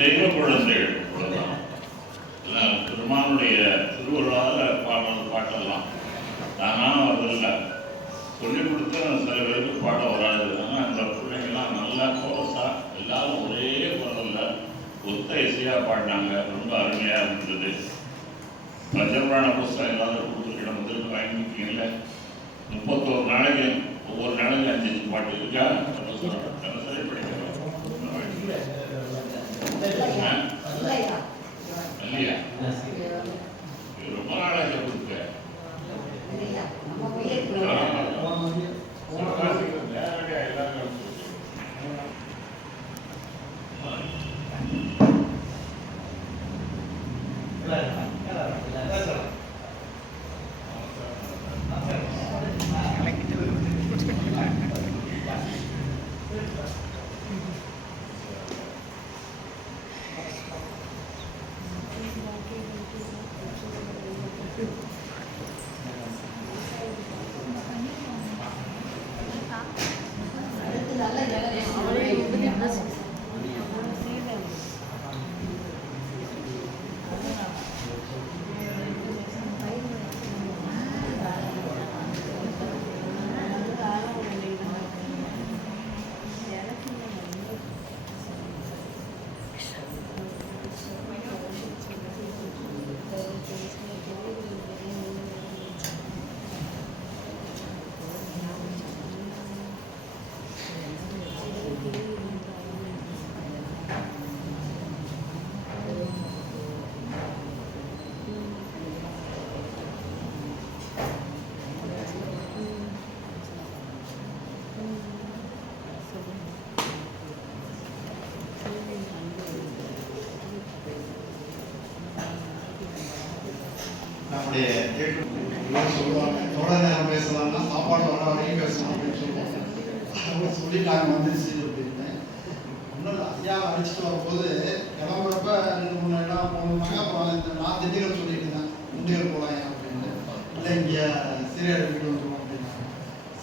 தெய்வ குழந்தைகள் அவ்வளோதான் பெருமானுடைய திருவிழாத பாடல் பாட்டெல்லாம். நானாக வரதில்லை சொல்லிக் கொடுத்து சில பேருக்கு பாட வராது. ஆனால் அந்த பிள்ளைங்கள்லாம் நல்லா கோரஸாக எல்லாரும் ஒரே குரலில் ஒத்த இசையாக பாடினாங்க. ரொம்ப அருமையாக இருந்தது. பிரஜபுராண புஸ்தகம் எல்லாரும் கொடுத்துருக்கணும் முதல்ல வாங்கிக்கிட்டீங்களே முப்பத்தோரு நாளைக்கு ஒவ்வொரு நாளைக்கு அஞ்சு பாட்டு இருக்கா? சொல்ல நம்முடைய கேட்டு சொல்லுவாங்க எவ்வளோ நேரம் பேசலாம்னா சாப்பாடு வர வரைக்கும் பேசலாம் அப்படின்னு சொல்லுவாங்க. அவங்க சொல்லி நாங்கள் வந்துருச்சு அப்படின்னு. ஒன்றும் இல்லை அடிச்சுட்டு வரும்போது கிளம்புறப்ப ரெண்டு மூணு இடம் போகணுன்னாங்க அப்புறம் இந்த நான் திண்டுக்கல் சொல்லிட்டு இருந்தேன். திண்டுக்கல் போகலாம் அப்படின்னு. இல்லை இங்கே சீரியல் வீடு வந்துடும்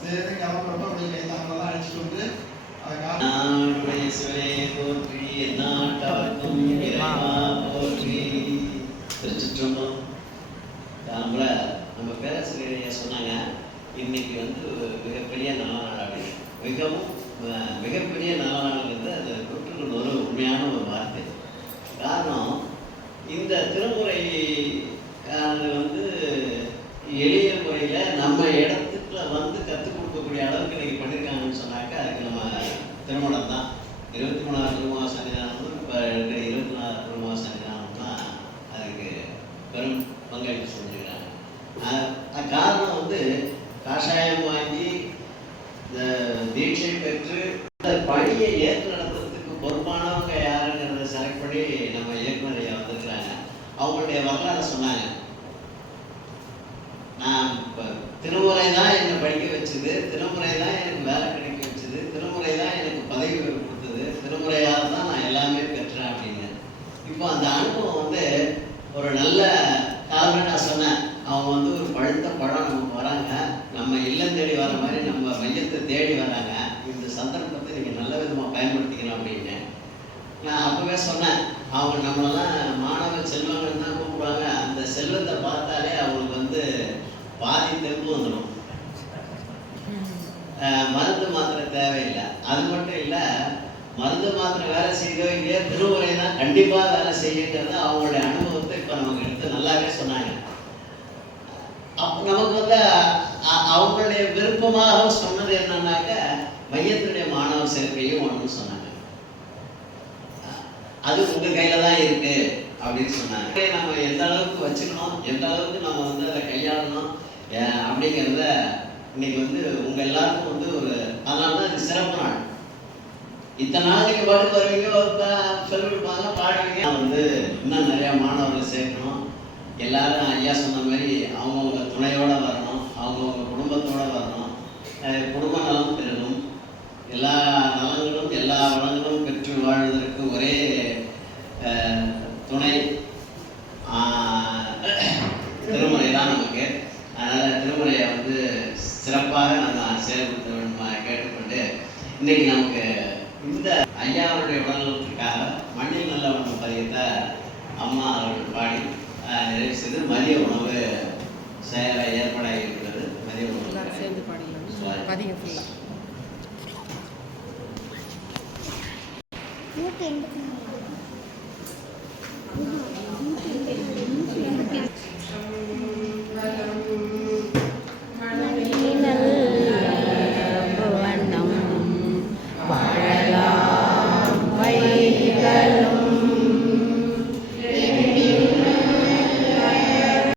சரி கிளம்புறப்ப அப்படியே கை தாங்களெல்லாம் அடிச்சுட்டு வந்து போற்றி போற்றி. திருச்சிற்றம்பலம். தாம்பல நம்ம பேராசிரியர் சொன்னாங்க இன்னைக்கு வந்து மிகப்பெரிய நல்ல நாள் அப்படின்னு மிகவும் மிகப்பெரிய நல்ல வந்து அது தொற்றுகள் ஒரு உண்மையான ஒரு வார்த்தை. காரணம் இந்த திருமுறை அது வந்து எளிய முறையில் நம்ம இடத்துல வந்து கற்றுக் கொடுக்கக்கூடிய அளவுக்கு இன்னைக்கு பண்ணியிருக்காங்கன்னு சொன்னாக்கா அதுக்கு நம்ம திருமணம் தான் பொறுப்பானவங்க யாருங்கிறத செலக்ட் பண்ணி நம்ம இயக்குனர் ஐயா வந்திருக்கிறாங்க. அவங்களுடைய வரலாறு சொன்னாங்க. நான் இப்போ திருமுறை தான் என்னை படிக்க வச்சது திருமுறை தான் எனக்கு வேலை கிடைக்க வச்சது திருமுறை தான் எனக்கு பதவி கொடுத்தது திருமுறையால் தான் நான் எல்லாமே பெற்றேன் அப்படின்னு. இப்போ அந்த அனுபவம் வந்து ஒரு நல்ல காலமே நான் சொன்னேன். அவங்க வந்து ஒரு பழுத்த பழம் நமக்கு வராங்க. நம்ம இல்லம் தேடி வர மாதிரி நம்ம மையத்தை தேடி வராங்க. இந்த சந்தர்ப்பத்தை நீங்கள் நல்ல விதமாக பயன்படுத்திக்கணும் அப்படின்னு. நான் அப்பவே சொன்னேன் அவங்க நம்மளெல்லாம் மாணவ செல்வங்கள் தான் கூப்பிடுவாங்க. அந்த செல்வத்தை பார்த்தாலே அவங்களுக்கு வந்து பாதி தெம்பு வந்துடும். மருந்து மாத்திரை தேவையில்லை. அது மட்டும் இல்லை மருந்து மாத்திரை வேலை செய்தோ இல்லையோ திருமுறை தான் கண்டிப்பாக வேலை செய்யுங்கிறத அவங்களுடைய அனுபவத்தை இப்போ நமக்கு எடுத்து நல்லாவே சொன்னாங்க. அப்போ நமக்கு வந்து அவங்களுடைய விருப்பமாக சொன்னது என்னன்னாக்க மையத்துடைய மாணவர் சேர்க்கையும் ஒன்று சொன்னாங்க. அது உங்க கையில தான் இருக்கு அப்படின்னு சொன்னாங்க. நம்ம எந்த அளவுக்கு வச்சுக்கணும்? எந்த அளவுக்கு நம்ம வந்து அதை கையாளணும்? அப்படிங்கிறத இன்னைக்கு வந்து உங்க எல்லாருக்கும் வந்து ஒரு அதனால தான் இது சிறப்பு நாள். இத்தனை நாள் நீங்க பாட்டு வருவீங்க ப- சொல்லிருப்பாங்க பாடுவீங்க. நான் வந்து இன்னும் நிறைய மாணவர்களை சேர்க்கணும். எல்லாரும் ஐயா சொன்ன மாதிரி அவங்கவுங்க துணையோட வரணும் அவங்கவுங்க குடும்பத்தோட வரணும். குடும்ப நலம் பெறணும். எல்லா நலங்களும் எல்லா வளங்களும் பெற்று வாழ்வதற்கு ஒரே அஹ், துணை ஆஹ், திருமுறை தான் நமக்கு அதனால் திருமுறையை வந்து சிறப்பாக நம்ம செயல்படுத்த வேண்டுமா கேட்டுக்கொண்டு இன்னைக்கு நமக்கு இந்த ஐயாவுடைய உடல்நலத்துக்காக மண்ணில் உணவு பதியத்தை அம்மா அவர்கள் பாடி நிறைவு செய்து மதிய உணவு செயல ஏற்பாடாகி இருக்கிறது. மதிய எல்லாரும் சேர்ந்து உணவு